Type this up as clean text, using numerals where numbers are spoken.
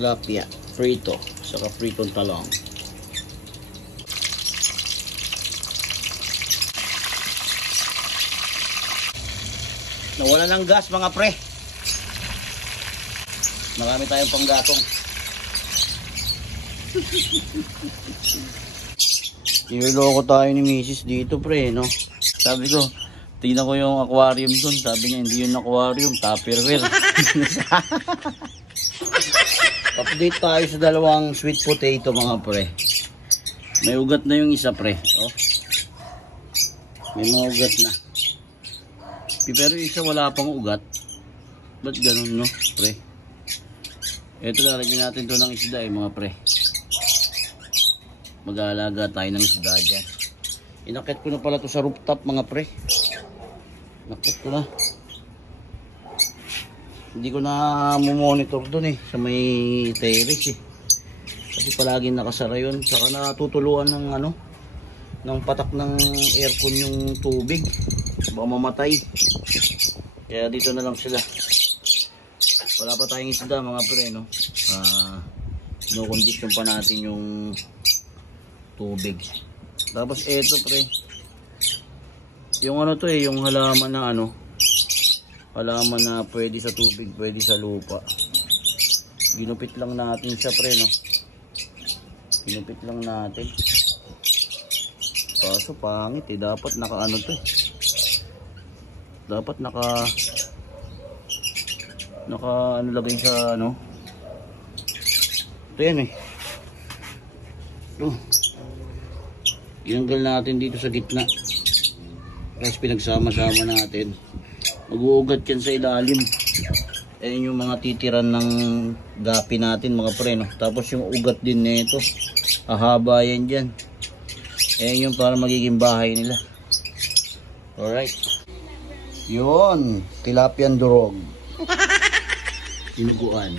tilapia, prito, saka pritong talong. Nawala ng gas mga pre. Marami tayong panggatong. Niloloko tayo ni Mrs. dito pre, no? Sabi ko, tingnan ko yung aquarium dun. Sabi niya, hindi yun aquarium, Tupperware. Update tayo sa dalawang sweet potato mga pre. May ugat na yung isa pre. Oh. May mga ugat na. Pero yung isa wala pang ugat. Ba't ganun no pre? Ito lalagyan natin to ng isda mga pre. Mag-aalaga tayo ng isda dyan. Inakit ko na pala to sa rooftop mga pre. Inakit ko na. Hindi ko na monitor dun sa may terrace kasi palagi nakasara yun. Saka natutuluan ng ng patak ng aircon yung tubig, baka mamatay. Kaya dito na lang sila. Wala pa tayong isda mga pre, no? Kinukondisyon pa natin yung tubig. Tapos eto pre, yung yung halaman na halaman na pwede sa tubig, pwede sa lupa. Ginupit lang natin siya pre, no? Ginupit lang natin. Kaso pangit dapat naka dapat naka lagay sa ito yan Tinanggal natin dito sa gitna tapos pinagsama-sama natin. Mag-uugat yan sa ilalim. Ayan yung mga titiran ng gapi natin mga pre, no? Tapos yung ugat din nito hahaba yan dyan. Ayan yung para magiging bahay nila. Alright. Yun, tilapian durog. Sinuguan.